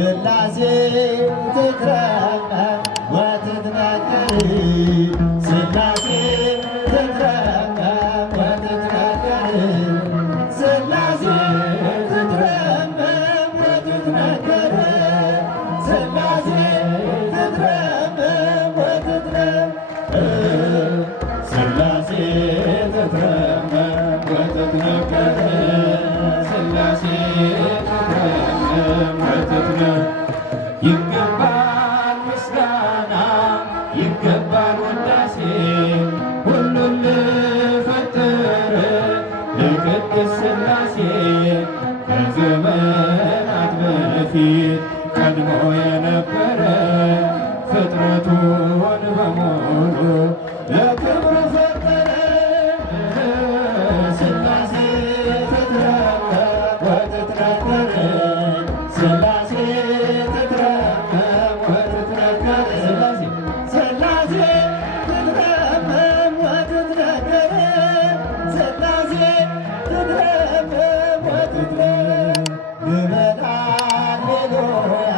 ሥላሴ ትትረመም ወትትነገር ሥላሴ ትትረመም ወትትነገር ሥላሴ ትትረመም ወትትነገር ሥላሴ ትትረመም ወትትነገር ሥላሴ ትትረመም ወትትነገር ሥላሴ ትትረመም ወትትነገር ይገባል ምስጋና ይገባል ውዳሴ ሁሉን ለፈጠረ ለቅድስት ሥላሴ ከዘመናት በፊት ቀድሞ የነበረ ፍጥረቱን በሙሉ ለክብሩ ፈጠረ ሥላሴ ትትረመም ወትትነገር ሥላሴ ትትረመም ወትትነገር ሥላሴ ትትረመም ወትትነገር ሥላሴ ትትረመም ወትትነገር ግበል ሃሌሉያ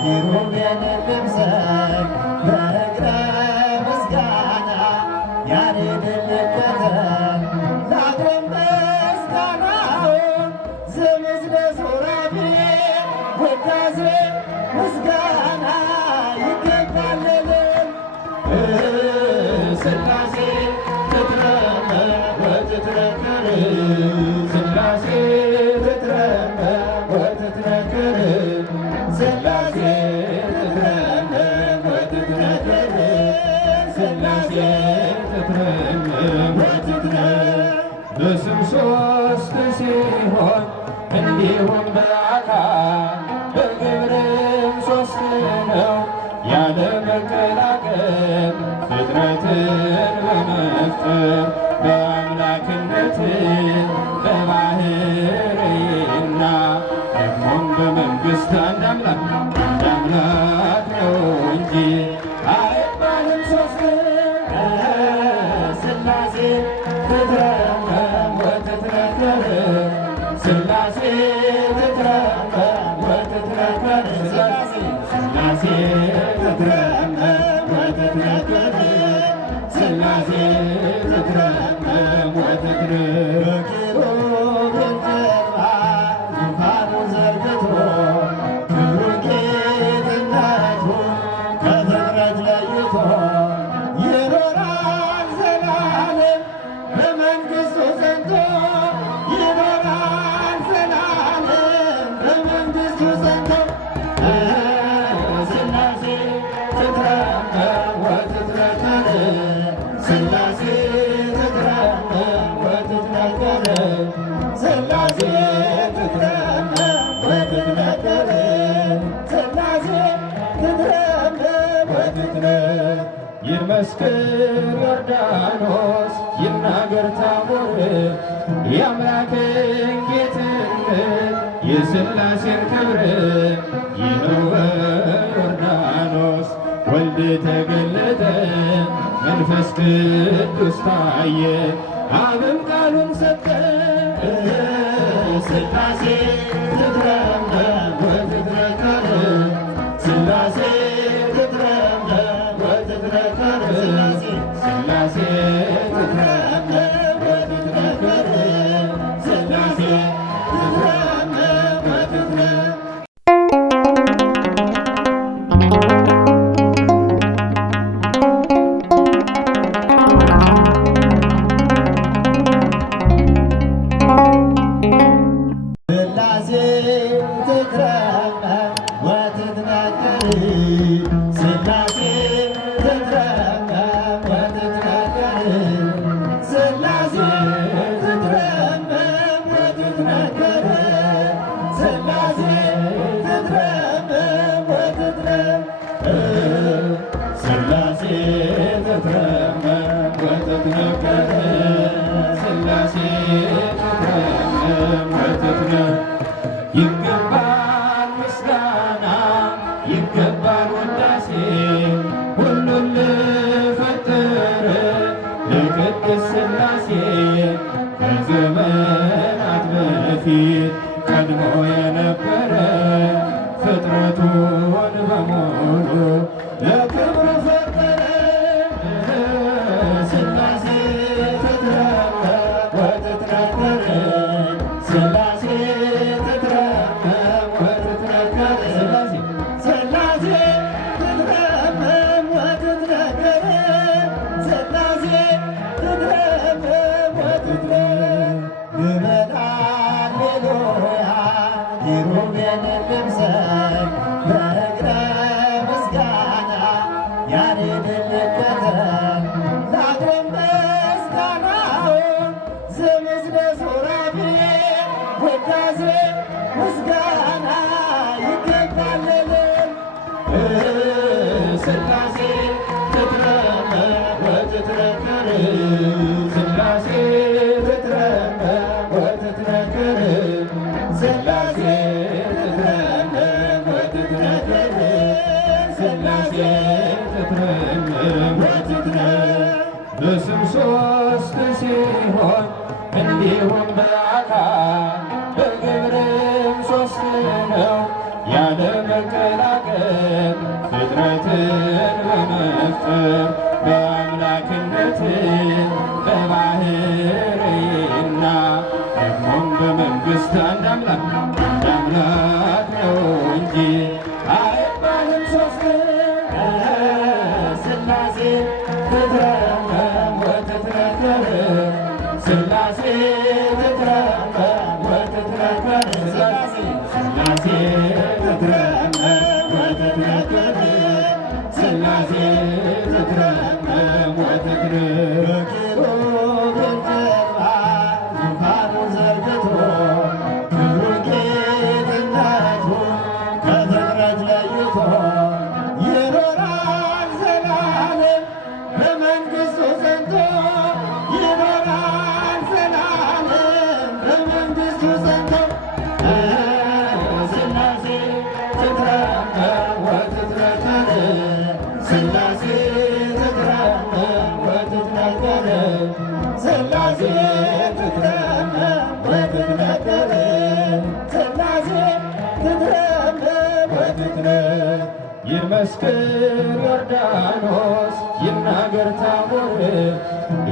ኪሩቤልን ልብሰን በእግረ ምስጋና ያሬድን ልከተል ላቅርብ ምስጋናውን ዘምስለ ሱራፌል ውዳሴ ምስጋና ይገባልልን ሥላሴ ትትረመም ወትትነገር ሥላሴ ትትረመም ወትትነገር ሥላሴ ትትረመም ወትትነገር ሥላሴ ትትረመም ወትትነገር በስም ሦስት ሲሆን እንዲሁም በአካል በግብርም ሦስት ነው ያለ መቀላቀል ፍጥረትን በመፍጠር በአምላክነት በባሕርይና ደግሞም በመንግሥት አንድ አምላክ ነው እንጂ አይባልም ሦስት ሥላሴ ትትረመም ወትትነገር ሥላሴ ትትረመም ወትትነገር ሥላሴ ትትረመም ወትትነገር ሥላሴ ትትረመም ወትትነገር በኪሩቤል ጀርባ ዙፋኑን ዘርግቶ ክብሩን ጌትነቱን ከፍጥረት ለይቶ ይኖራል ዘላለም በመንግሥቱ ጸንቶ ይኖራል ዘላለም በመንግሥቱ ጸንቶ ሥላሴ ትትረመም ወትትነገር ሥላሴ ትትረመም ወትትነገር ሥላሴ ትትረመም ወትትነገር ሥላሴ ትትረመም ወትትነገር ይመስክር ዮርዳኖስ ይናገር ታቦር የአምላክን ጌትነት የሥላሴን ክብር ይህ ነው በዮርዳኖስ ወልድ ተገለጠ መንፈስ ቅዱስ ታየ አብም ቃሉን ሰጠ ሥላሴ ትትረመም ወትትነገር ሥላሴ ትትረመም ወትትነገር ሥላሴ ትትረመም ወትትነገር ሥላሴ ትትረመም ወትትነገር ሥላሴ ትትረመም ወትትነገር ሥላሴ ትትረመም ወትትነገር ሥላሴ ትትረመም ወትትነገር ሥላሴ ትትረመም ወትትነገር ሥላሴ ትትረመም ወትትነገር ሥላሴ ትትረመም ወትትነገር ይገባል ምስጋና ይገባል ውዳሴ ሁሉን ለፈጠረ ለቅድስት ሥላሴ ከዘመናት በፊት ቀድሞ የነበረ ፍጥረቱን በሙሉ ለክብሩ ፈጠረ። ሥላሴ ትትረከብ ወትትነከር ሥላሴ ትትረከብ ወትትነከር ሥላሴ ትትረከብ ወትትነከር ሥላሴ ትትረከብ ወትትነከር ግበል ሃሌሉያ ኪሩቤልን ልምሰል በእግረ ምስጋና ያሬድን ልከተል ላቅርብ ምስጋናውን ዘምስለ ሱራፌል ውዳሴ ምስጋና ይገባልልን። ሥላሴ ትትረከብ ወትትነከር ሥላሴ ትትረከብ ወትትነከር ሥላሴ ትትረከብ ወትትነከር ሥላሴ ትትረከብ ወትትነከር በስም ሦስት ሲሆን እንዲሁም በአካል በግብርም ሦስት ነው ያለ መቀላቀል ፍጥረትን በመፍጠር በአምላክነት በባሕርይና ደግሞም በመንግሥት አንድ አምላክ ነው እንጂ አይባልም ሦስት። ሥላሴ ትትረከብ ወትትነከር ሥላሴ ትትረከብ ወትትነከር ሥላሴ ትትረከብ ወትትነከር ሥላሴ ትትረከብ ወትትነከር በኪሩቤል ጀርባ ዙፋኑን ዘርግቶ ክብሩን ጌትነቱን ከፍጥረት ለይቶ ይኖራል ዘላለም በመንግሥቱ ጸንቶ ይኖራል ዘላለም በመንግሥቱ ጸንቶ ሥላሴ ትትረከብ ወትትነከር ሥላሴ ትትረከብ ወትትነከር ሥላሴ ትትረከብ ወትትነከር ሥላሴ ትትረከብ ወትትነከር ይመስክር ዮርዳኖስ ይናገር ታቦር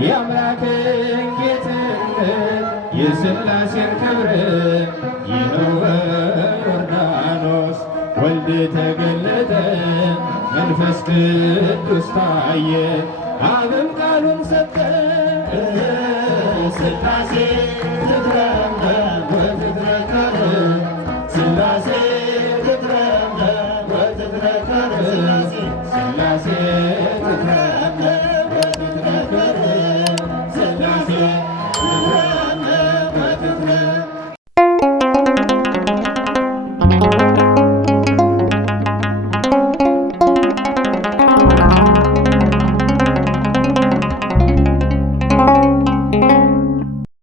የአምላክን ጌትነት የሥላሴን ክብር ይህ ነው በዮርዳኖስ ወልድ ተገለጠ መንፈስ ቅዱስ ታየ አብም ቃሉን ሰጠ ሥላሴ ትትረከብ